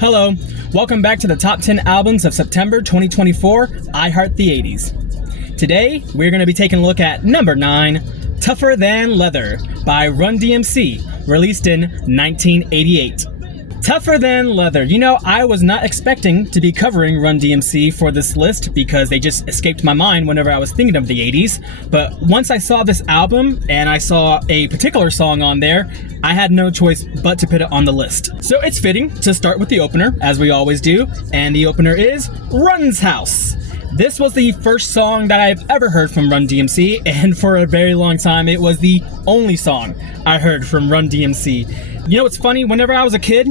Hello, welcome back to the top 10 albums of September 2024, I Heart the 80s. Today, we're going to be taking a look at number 9, Tougher Than Leather by Run-D.M.C, released in 1988. Tougher Than Leather. You know, I was not expecting to be covering Run-D.M.C for this list because they just escaped my mind whenever I was thinking of the 80s. But once I saw this album and I saw a particular song on there, I had no choice but to put it on the list. So it's fitting to start with the opener, as we always do, and the opener is Run's House. This was the first song that I've ever heard from Run-D.M.C, and for a very long time it was the only song I heard from Run-D.M.C. You know what's funny? Whenever I was a kid,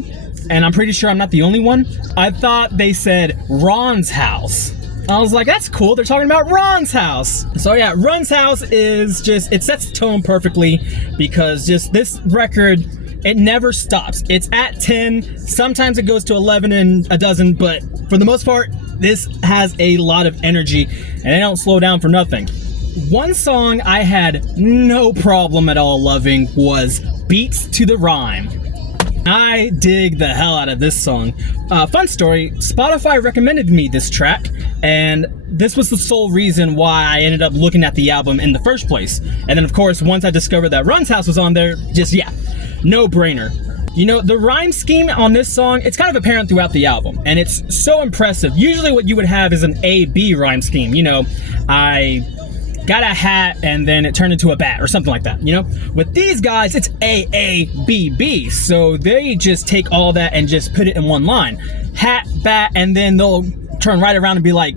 and I'm pretty sure I'm not the only one, I thought they said Ron's house. I was like, that's cool, they're talking about Ron's house. So yeah, Run's House is just, it sets the tone perfectly because just this record, it never stops. It's at 10, sometimes it goes to 11 and a dozen, but for the most part, this has a lot of energy and they don't slow down for nothing. One song I had no problem at all loving was Beats to the Rhyme. I dig the hell out of this song. Fun story, Spotify recommended me this track, and this was the sole reason why I ended up looking at the album in the first place. And then of course, once I discovered that Run's House was on there, just yeah, no brainer. You know, the rhyme scheme on this song, it's kind of apparent throughout the album, and it's so impressive. Usually what you would have is an A-B rhyme scheme, you know, I got a hat and then it turned into a bat or something like that, you know? With these guys, it's A-A-B-B, so they just take all that and just put it in one line. Hat, bat, and then they'll turn right around and be like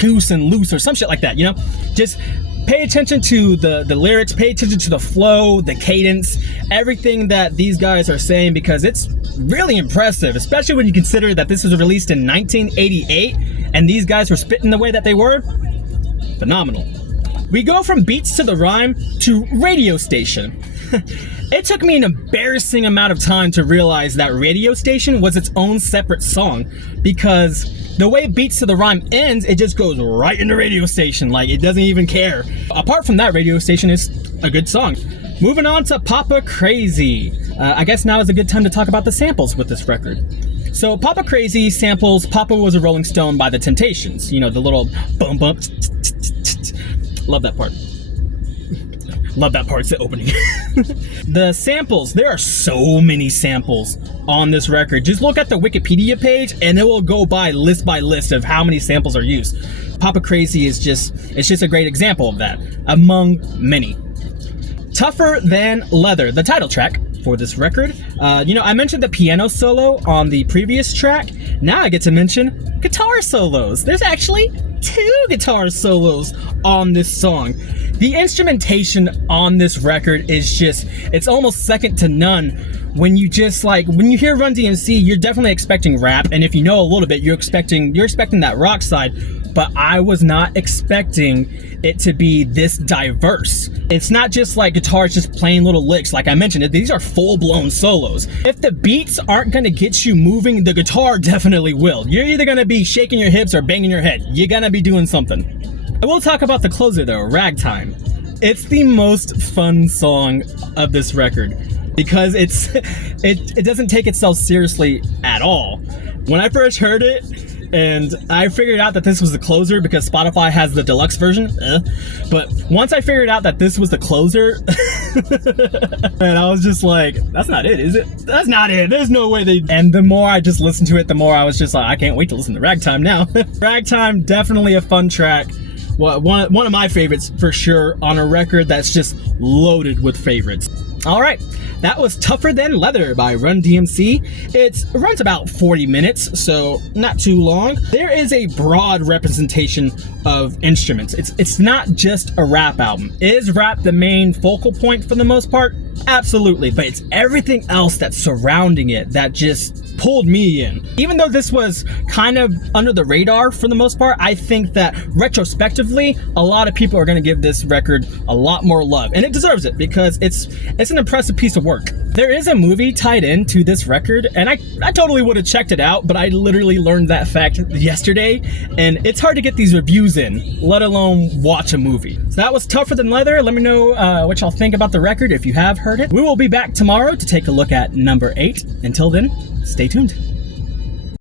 goose and loose or some shit like that, you know? Just pay attention to the lyrics, pay attention to the flow, the cadence, everything that these guys are saying, because it's really impressive, especially when you consider that this was released in 1988 and these guys were spitting the way that they were. Phenomenal. We go from Beats to the Rhyme to Radio Station. It took me an embarrassing amount of time to realize that Radio Station was its own separate song, because the way Beats to the Rhyme ends, it just goes right into Radio Station, like it doesn't even care. Apart from that, Radio Station is a good song. Moving on to Papa Crazy. I guess now is a good time to talk about the samples with this record. So Papa Crazy samples Papa Was a Rolling Stone by The Temptations. You know, the little bump bump. Love that part. Love that part, it's the opening. The samples, there are so many samples on this record. Just look at the Wikipedia page and it will go by list of how many samples are used. Papa Crazy is just, it's just a great example of that, among many. Tougher Than Leather, the title track for this record. You know, I mentioned the piano solo on the previous track. Now I get to mention guitar solos. There's actually 2 guitar solos on this song. The instrumentation on this record is just, it's almost second to none. When you just like, when you hear Run-D.M.C, you're definitely expecting rap, and if you know a little bit, you're expecting that rock side, but I was not expecting it to be this diverse. It's not just like guitars just playing little licks, like I mentioned, these are full-blown solos. If the beats aren't gonna get you moving, the guitar definitely will. You're either gonna be shaking your hips or banging your head. You're gonna be doing something. I will talk about the closer though, Ragtime. It's the most fun song of this record, because it doesn't take itself seriously at all. When I first heard it, and I figured out that this was the closer because Spotify has the deluxe version, but once I figured out that this was the closer, and I was just like, that's not it, is it? That's not it, there's no way they... And the more I just listened to it, the more I was just like, I can't wait to listen to Ragtime now. Ragtime, definitely a fun track. One of my favorites for sure, on a record that's just loaded with favorites. Alright, that was Tougher Than Leather by Run-D.M.C. It runs about 40 minutes, so not too long. There is a broad representation of instruments. It's not just a rap album. Is rap the main focal point for the most part? Absolutely, but it's everything else that's surrounding it that just pulled me in. Even though this was kind of under the radar for the most part, I think that retrospectively, a lot of people are going to give this record a lot more love, and it deserves it because it's an impressive piece of work. There is a movie tied into this record, and I totally would have checked it out, but I literally learned that fact yesterday, and it's hard to get these reviews in, let alone watch a movie. So that was Tougher Than Leather. Let me know what y'all think about the record if you have heard it. We will be back tomorrow to take a look at number 8. Until then, stay tuned.